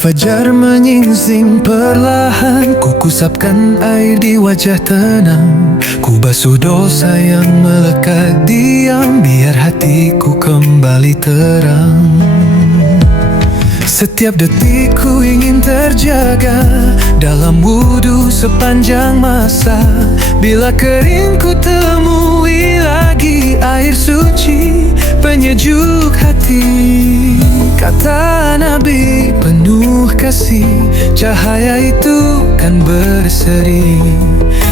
fajar menyingsing perlahan, ku kusapkan air di wajah tenang. Ku basuh dosa yang melekat diam, biar hatiku kembali terang. Setiap detik ku ingin terjaga dalam wudhu sepanjang masa. Bila kering ku temui lagi air suci penyejuk hati. Kata Nabi penuh kasih, cahaya itu kan berseri.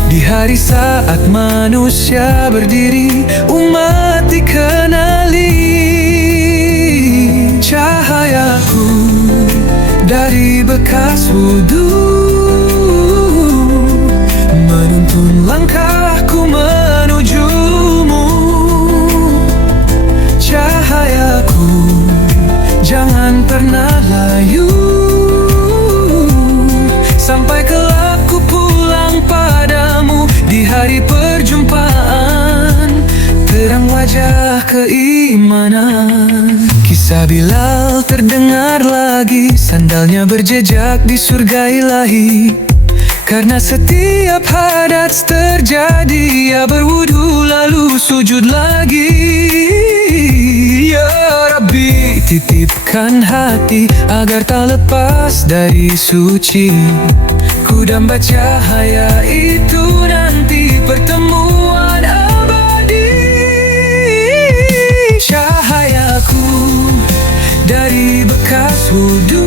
Di hari saat manusia berdiri, umat dikenali. Cahayaku dari bekas wudhu menuntun langkahku menujumu. Cahayaku jangan pernah layu, sampai kelak ku pulang padamu. Di hari perjumpaan, terang wajah keimanan. Kisah Bilal terdengar lagi, sandalnya berjejak di surga ilahi. Karena setiap hadas terjadi, ia berwudu lalu sujud lagi. Ya Rabbi, titipkan hati agar tak lepas dari suci. Ku damba cahaya itu nanti pertemuan abadi. Cahayaku dari bekas wudhu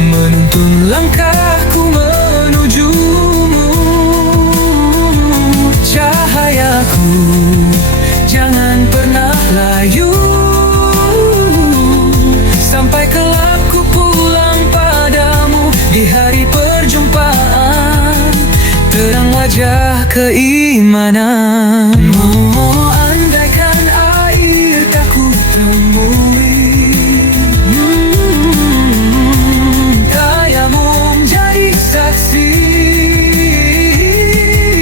menuntun langkahku menujumu. Cahayaku jangan pernah layu, sampai kelak ku pulang padamu. Di hari perjumpaan, terang wajah keimanan. Andaikan air tak ku temui, tayamum jadi saksi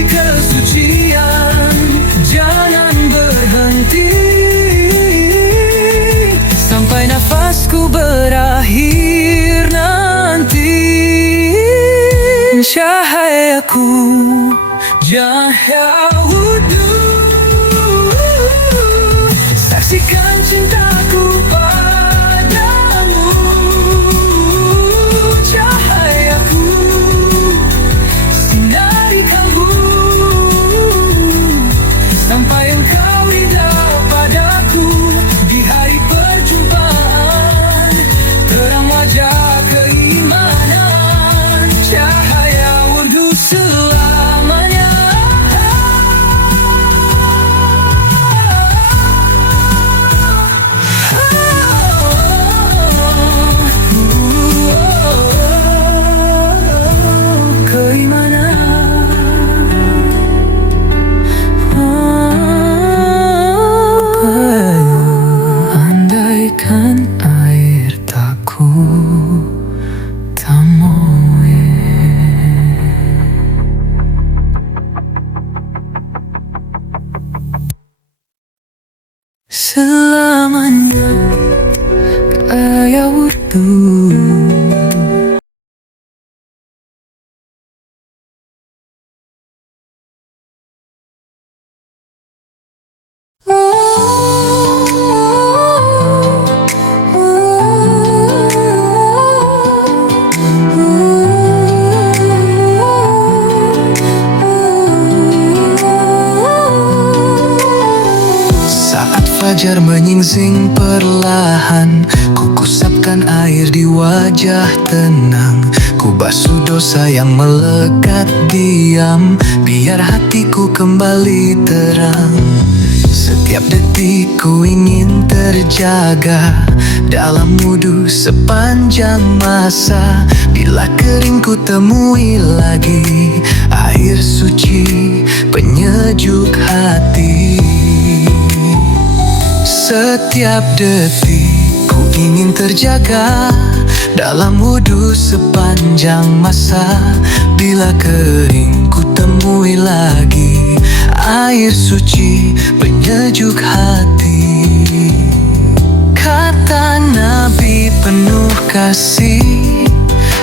kesucian. Jangan berhenti sampai nafasku berakhir nanti. Cahayaku cahaya wudhu, saksikan cintaku padamu. Cahayaku sinari kalbu, sampai engkau ridha padaku. Di hari perjumpaan, terang wajah keimanan. Cahaya wudhu selamanya. Andaikan air tak ku temui. Selamanya kayak wudhu. Fajar menyingsing perlahan, ku kusapkan air di wajah tenang. Ku basuh dosa yang melekat diam, biar hatiku kembali terang. Setiap detik ku ingin terjaga dalam wudhu sepanjang masa. Bila kering ku temui lagi air suci penyejuk hati. Setiap detik ku ingin terjaga dalam wudhu sepanjang masa. Bila kering ku temui lagi air suci penyejuk hati. kata Nabi penuh kasih,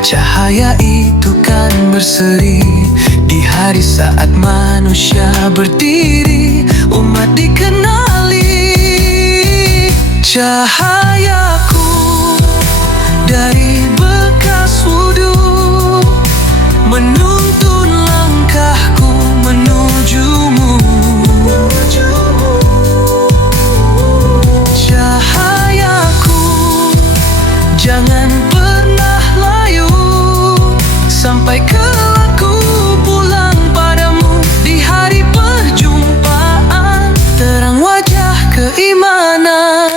cahaya itu kan berseri. Di hari saat manusia berdiri, umat dikenali. Cahayaku dari bekas wudhu, menuntun langkahku menujumu. Cahayaku, jangan pernah layu, sampai kelak ku pulang padamu. Di hari perjumpaan, terang wajah keimanan.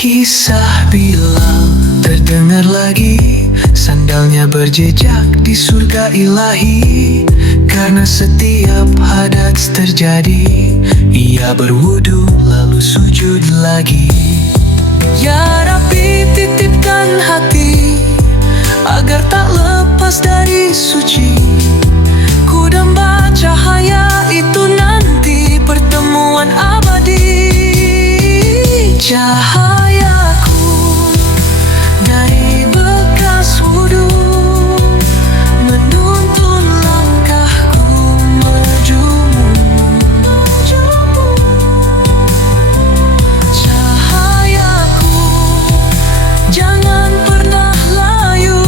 Kisah Bilal terdengar lagi, sandalnya berjejak di surga ilahi. Karena setiap hadas terjadi, ia berwudu lalu sujud lagi. Ya Rabbi, titipkan hati agar tak lepas dari suci. Ku damba cahaya itu nanti pertemuan abadi. Cahayaku dari bekas wudhu, menuntun langkahku menujumu. Cahayaku, jangan pernah layu,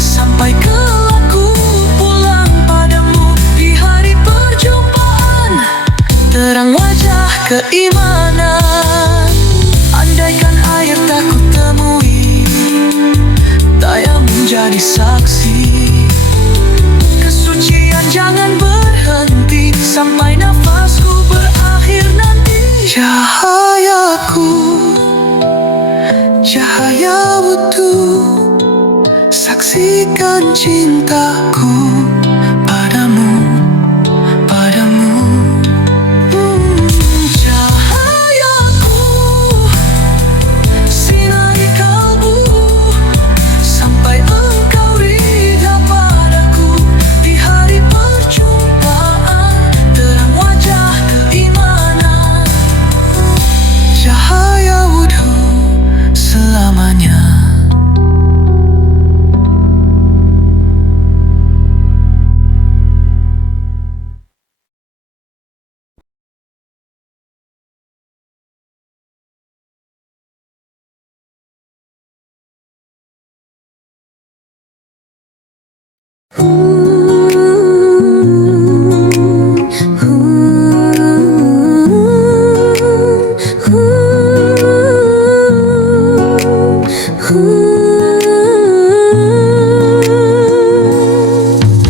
sampai kelak ku pulang padamu. Di hari perjumpaan, terang wajah keimanan. Andaikan air tak ku temui, tak menjadi saksi. Kesucian jangan berhenti, sampai nafasku berakhir nanti. Cahayaku, cahaya wudhu, saksikan cintaku padamu, padamu.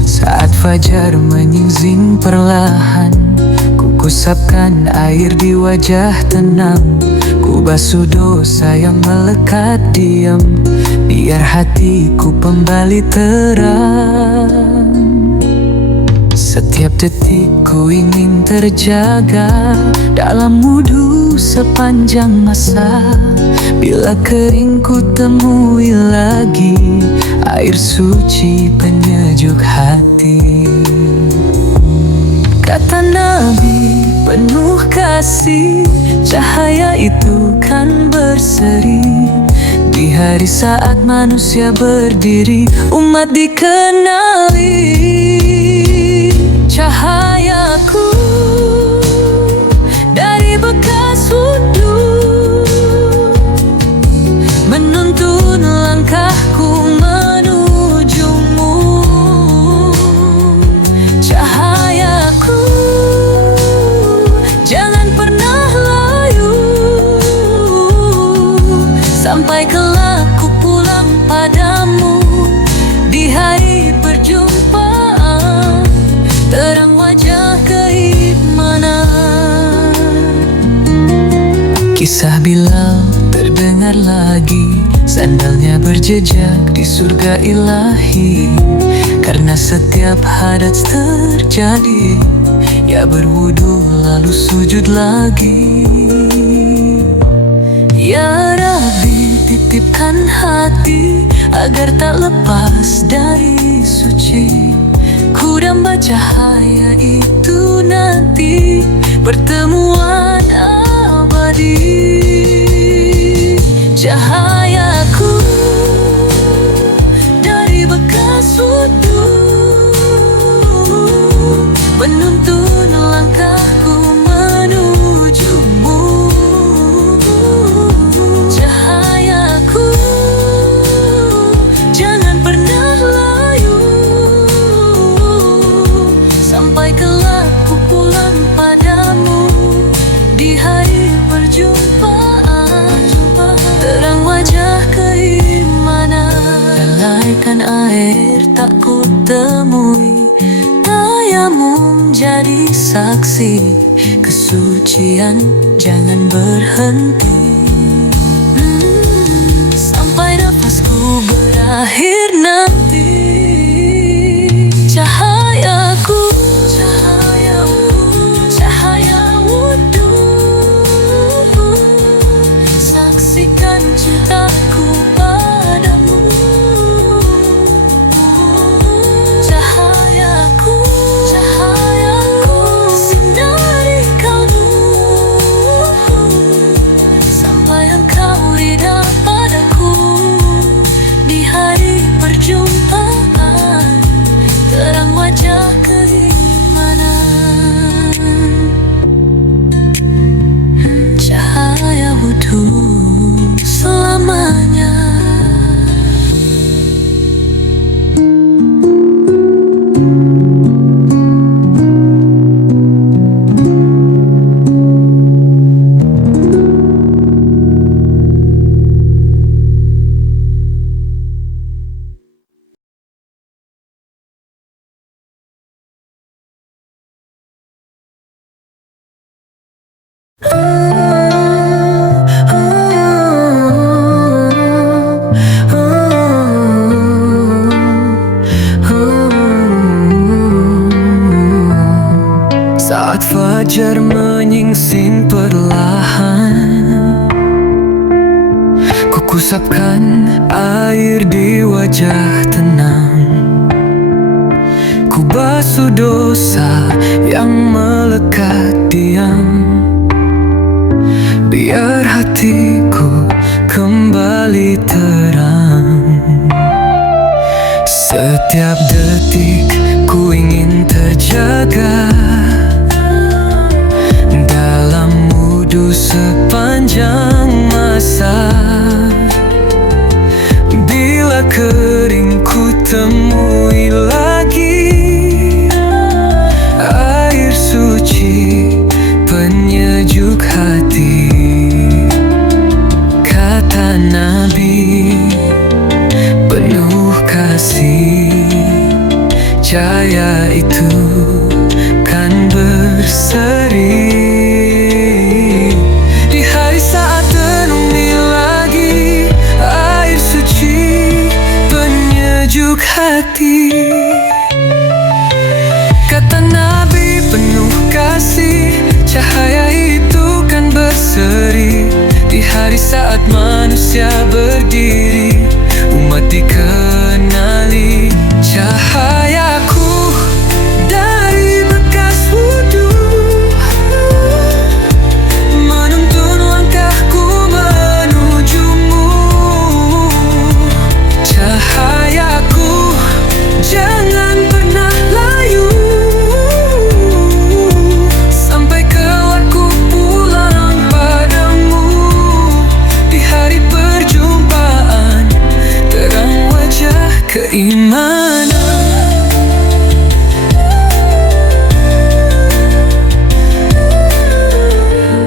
Saat fajar menyingsing perlahan, ku kusapkan air di wajah tenang. Ku basuh dosa yang melekat diam, biar hatiku kembali terang. Setiap detik ku ingin terjaga dalam wudhu sepanjang masa. Bila kering ku temui lagi air suci penyejuk hati. Kata Nabi penuh kasih, cahaya itu kan berseri. Di hari saat manusia berdiri, umat dikenali. Cahayaku dari bekas wudhu, menuntun langkahku menujumu. Cahayaku, jangan pernah layu, sampai kelak ku pulang padamu. Di hari perjumpaan, terang wajah keimanan. Kisah Bilal terdengar lagi, sandalnya berjejak di surga ilahi. Karena setiap hadas terjadi, ia berwudu lalu sujud lagi. Ya Rabbi, titipkan hati agar tak lepas dari suci. Ku damba cahaya itu nanti, pertemuan abadi. Cahayaku dari bekas wudhu, menuntun langkahku menujumu. Cahayaku, jangan pernah layu, sampai kelak ku pulang padamu di hari perjumpaan. Terang wajah keimanan, lalaikan air tak ku temui, tayamum jadi saksi kesucian, jangan berhenti. Sampai nafasku berakhir nanti. Cahayaku, cahaya wudhu, saksikan cintaku padamu. Cahayaku, sinari kalbu, sampai engkau ridha padaku di hari perjumpaan. Terang wajah keimanan, cahaya wudhu selamanya. Saat fajar menyingsing perlahan, ku kusapkan air di wajah tenang. Ku basuh dosa yang melekat diam, biar hatiku kembali terang. Setiap detik ku ingin terjaga dalam wudhu sepanjang masa. Bila kering ku temui lagi air suci penyejuk hati. Kata Nabi penuh kasih, cahaya itu kan berseri. Di hari saat tenungi lagi air suci penyejuk hati. Kata Nabi penuh kasih, cahaya itu kan berseri. Di hari saat manusia berdiri, umat dikenali. Cahayaku dari bekas wudhu, menuntun langkahku menujumu. Cahayaku, jangan pernah layu, sampai kelak ku pulang padamu di hari perjumpaan. Terang wajah keimanan.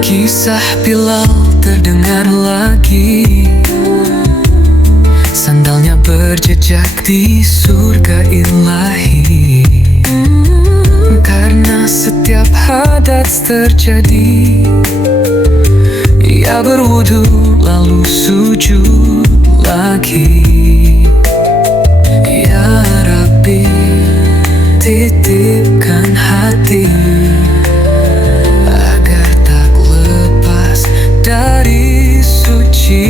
Kisah Bilal terdengar lagi, sandalnya berjejak di surga ilahi. Karena setiap hadas terjadi, ia berwudu lalu sujud lagi. Ya Rabbi, titipkan hati agar tak lepas dari suci.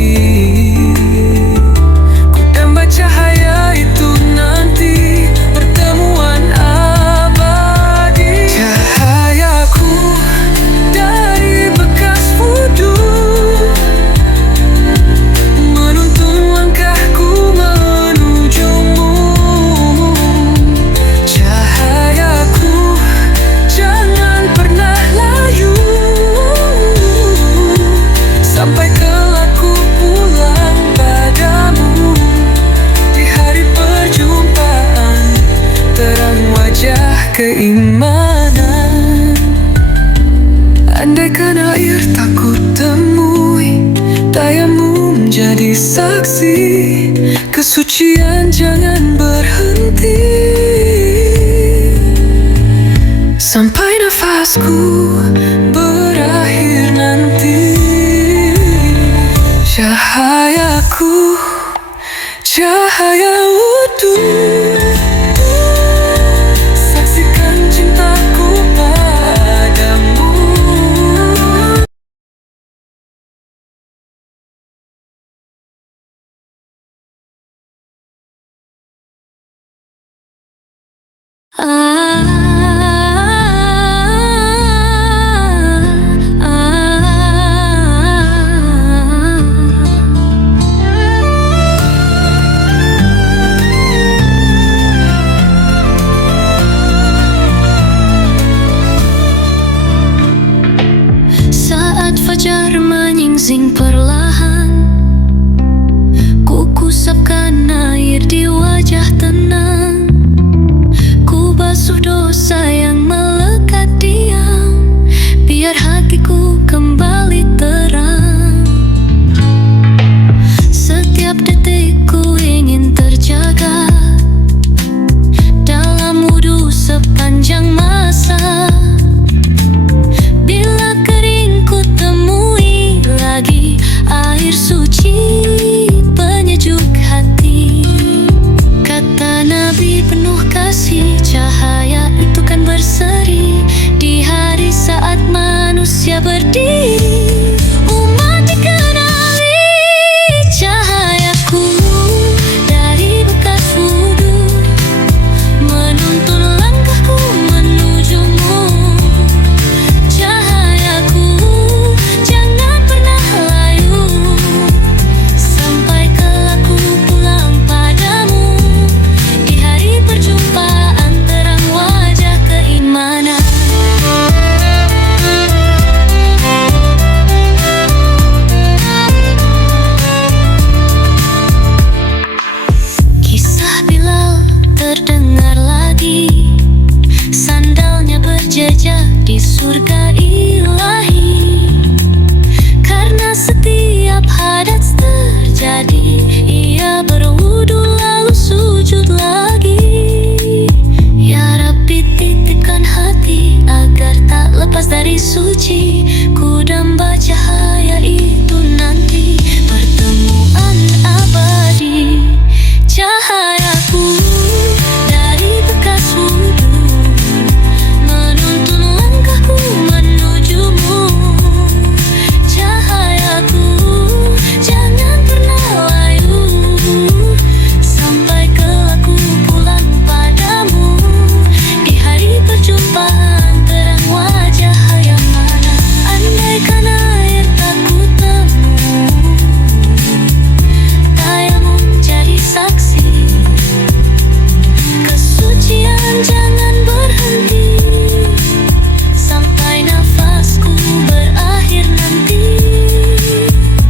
keimanan. Andaikan air tak ku temui, dayamu menjadi saksi. Kesucian jangan berhenti sampai nafasku berakhir nanti. Cahayaku, cahaya wudhu, saksikan cintaku padamu. Saat fajar menyingsing perlahan, ku kusapkan air di wajah tenang. Ku basuh dosa yang melekat diam, biar hatiku kembali terang. Setiap detikku ingin terjaga dalam wudhu sepanjang masa. Bila kering ku temui lagi air suci penyejuk hati. Kata Nabi penuh kasih, cahaya itu kan berseri di hari saat manusia berdiri. Umat dikenali cahayaku dari bekas wudhu, menuntun langkahku menujumu. Cahayaku jangan pernah layu sampai kelak ku pulang padamu. Di hari perjumpaan terang wajah keimanan. Kisah Bilal terdengar lagi, sandalnya berjejak di surga ilahi. Karena setiap hadas terjadi, ia berwudu lalu sujud lagi. Ya Rabbi, titipkan hati agar tak lepas dari suci. Ku damba cahaya itu nanti pertemuan abadi. Cahayaku dari bekas wudhu, menuntun langkahku menujumu. Cahayaku jangan pernah layu sampai kelak ku pulang padamu. Di hari perjumpaan terang wajah yang mana. Andaikan air tak ku temui, dayamu menjadi saksi. Kesucian jangan berhenti sampai nafasku berakhir nanti.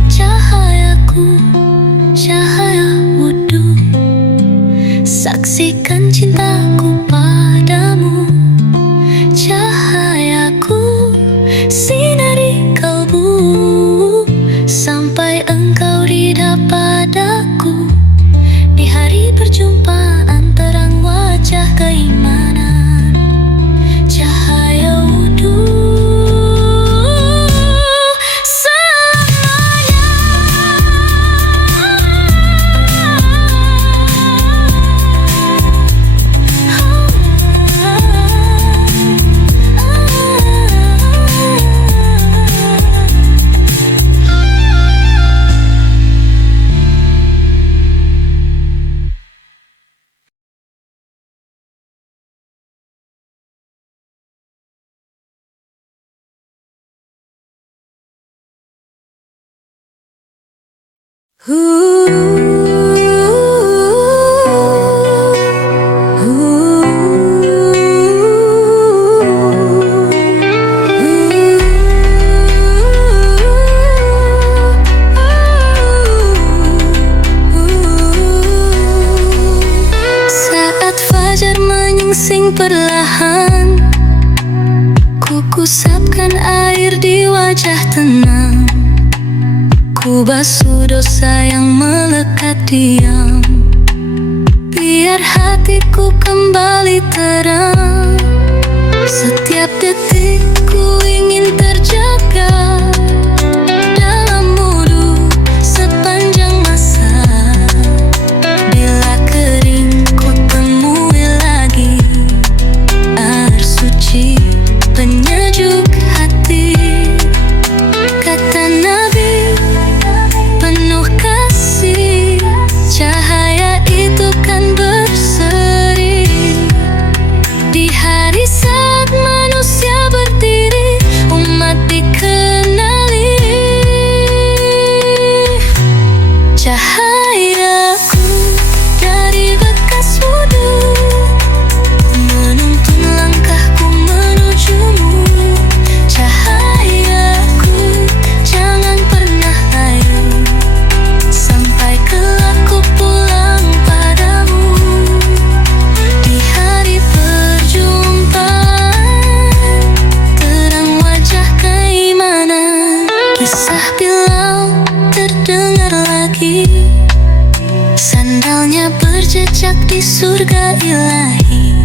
Cahayaku, cahaya wudhu, saksikan cintaku padamu. Cahayaku, sinari kalbu sampai engkau ridha padaku. Di hari perjumpaan terang wajah keimanan. Cahaya wudhu selamanya. menyingsing perlahan. Ku kusapkan air di wajah tenang. Ku basuh dosa yang melekat diam, biar hatiku kembali terang. Setiap detik ku ingin terjaga dalam wudhu sepanjang masa. Bila kering ku temui lagi air suci penyejuk hati. Kata Nabi penuh kasih, cahaya itu kan berseri. Di hari saat manusia berdiri, umat dikenali. Cahayaku dari bekas wudhu menuntun langkahku menujumu. Cahayaku jangan pernah layu sampai kelak ku pulang padamu. Di hari perjumpaan, terang wajah keimanan. Kisah Bilal terdengar lagi, sandalnya berjejak di surga ilahi.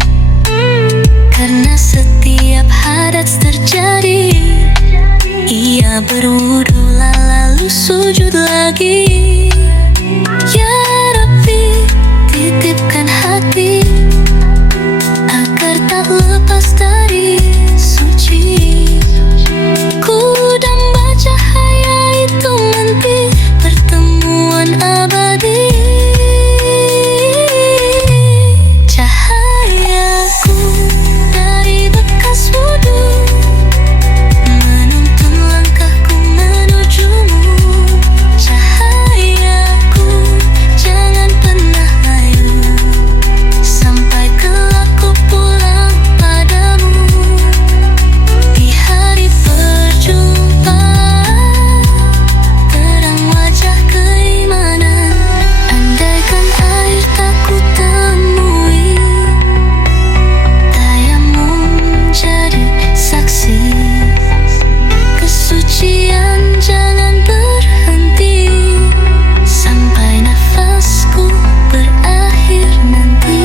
Karena setiap hadas terjadi, ia berwudu lalu sujud lagi. Ya Rabbi, titipkan hati agar tak lepas dari suci. Ku damba cahaya itu nanti pertemuan abadi. Cahayaku dari bekas wudhu menuntun langkahku menujumu. Cahayaku jangan pernah layu sampai kelak ku pulang padamu. Di hari perjumpaan, terang wajah keimanan. Andaikan air tak ku temui, tayamum jadi saksi. Kesucian jangan berhenti sampai nafasku berakhir nanti.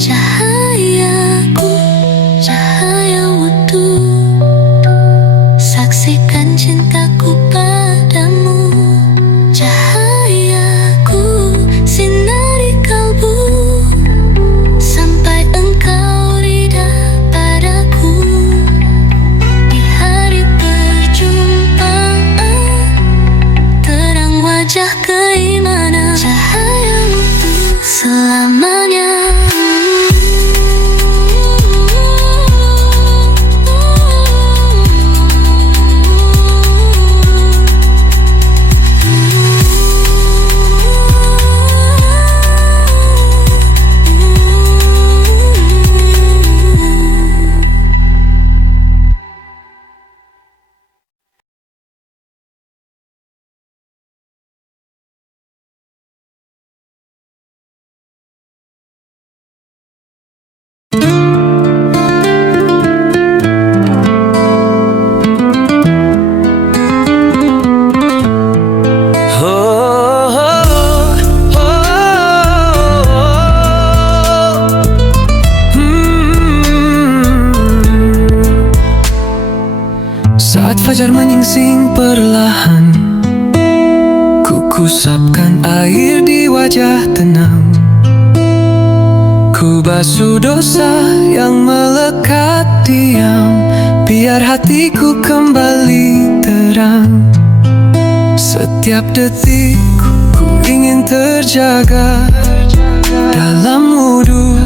Cahayaku, cahaya wudhu, saksikan cintaku padamu. Cahayaku, sinari kalbu sampai engkau ridha padaku. Di hari perjumpaan, terang wajah keimanan. Cahaya wudhu selamanya. Saat fajar menyingsing perlahan, ku kusapkan air di wajah tenang. Ku basuh dosa yang melekat diam, biar hatiku kembali terang. Setiap detik ku ingin terjaga dalam wudhu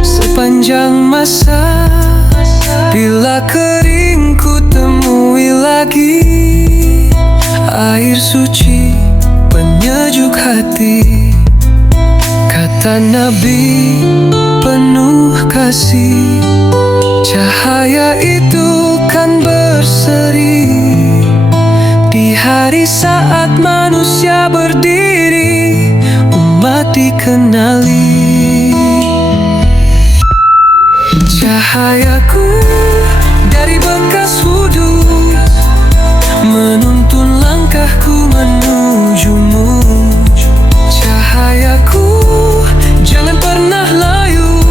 sepanjang masa. Bila kering ku temui lagi air suci penyejuk hati. Kata Nabi penuh kasih, cahaya itu kan berseri. Di hari saat manusia berdiri, umat dikenali. Cahayaku dari bekas wudhu menuntun langkahku menujumu. Cahayaku jangan pernah layu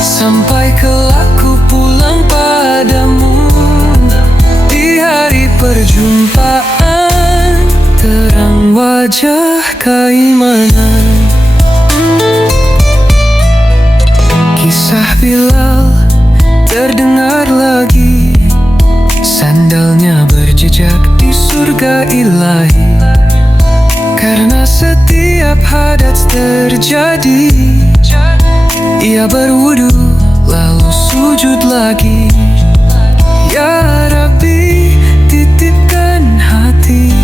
sampai kelak ku pulang padamu. Di hari perjumpaan terang wajah keimanan. Kisah Bilal terdengar lagi, sandalnya berjejak di surga ilahi. Karena setiap hadas terjadi, ia berwudu lalu sujud lagi. Ya Rabbi, titipkan hati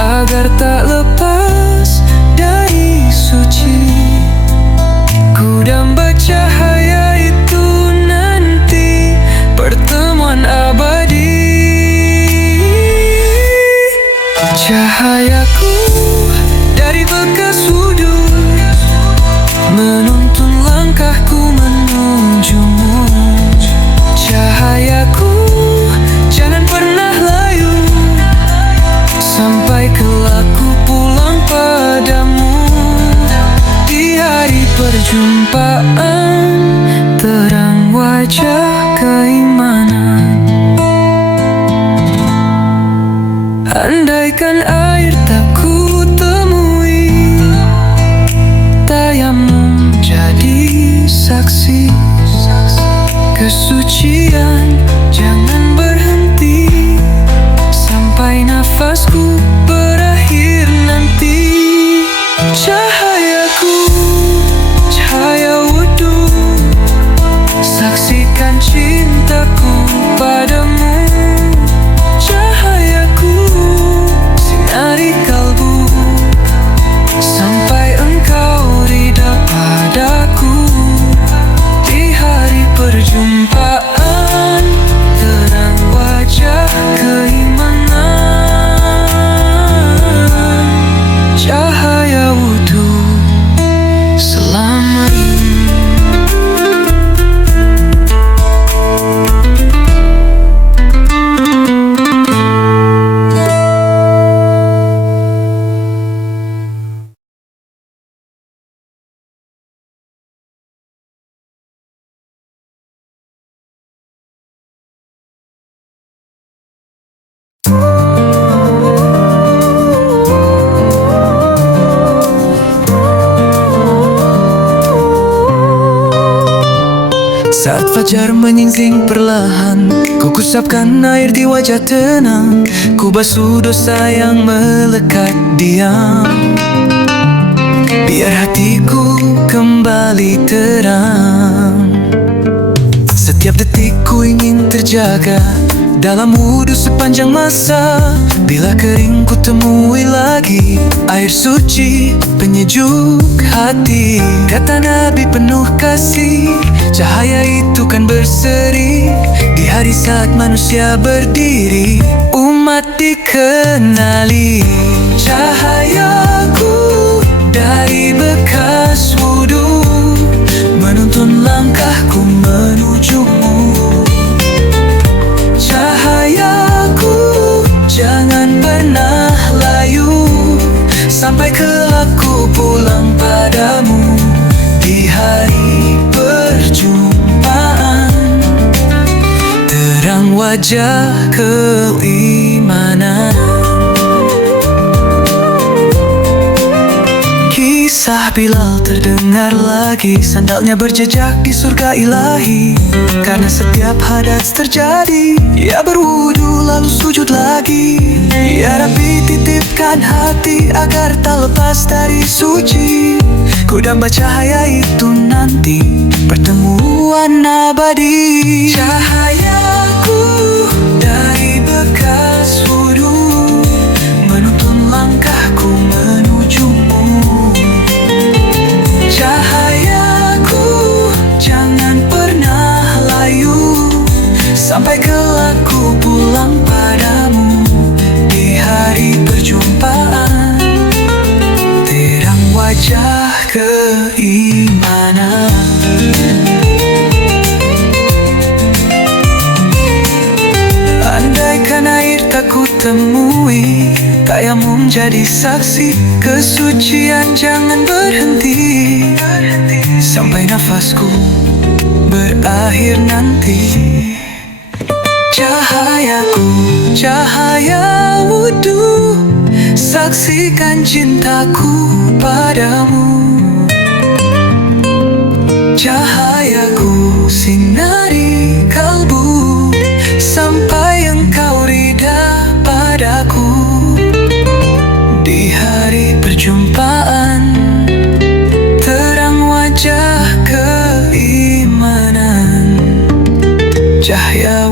agar tak lepas dari suci. Ku damba cahaya itu nanti pertemuan abadi. Cahayaku dari bekas wudhu menuntun langkahku menujumu. Cahayaku jangan pernah layu sampai kelak ku pulang padamu. Di hari perjumpaan terang wajah keimanan. Andaikan air tak ku temui, tayamum jadi saksi. Kesucian jangan berhenti sampai nafasku berakhir nanti. Cahayaku, cahaya wudhu, saksikan cintaku padamu. Cahayaku, sinari kalbu sampai engkau ridha padaku. Di hari perjumpaan terang wajah keimanan. Cahaya wudhu selamanya. Saat fajar menyingsing perlahan, ku kusapkan air di wajah tenang. Ku basuh dosa yang melekat diam, biar hatiku kembali terang. Setiap detik ku ingin terjaga dalam wudhu sepanjang masa. Bila kering ku temui lagi air suci penyejuk hati. Kata Nabi penuh kasih, cahaya itu kan berseri di hari saat manusia berdiri. Umat dikenali. Cahayaku dari bekas wudhu menuntun langkahku menujumu. Cahayaku jangan pernah layu sampai kelak ku pulang padamu. Di hari perjumpaan terang wajah keimanan. Kisah Bilal terdengar lagi, sandalnya berjejak di surga ilahi. Karena setiap hadas terjadi, ia berwudu lalu sujud lagi. Ya Rabbi, titipkan hati agar tak lepas dari suci. Ku damba cahaya itu nanti pertemuan abadi. Cahayaku dari bekas wudhu menuntun langkahku menujumu. Cahayaku jangan pernah layu sampai kelak ku pulang padamu. Di hari perjumpaan terang wajah keimanan. temui, kayamu menjadi saksi kesucian. Jangan berhenti sampai nafasku berakhir nanti. Cahayaku, cahaya wudhu, saksikan cintaku padamu. Cahayaku sinari kalbu, sampai engkau rida padaku. Di hari perjumpaan, terang wajah keimanan, cahaya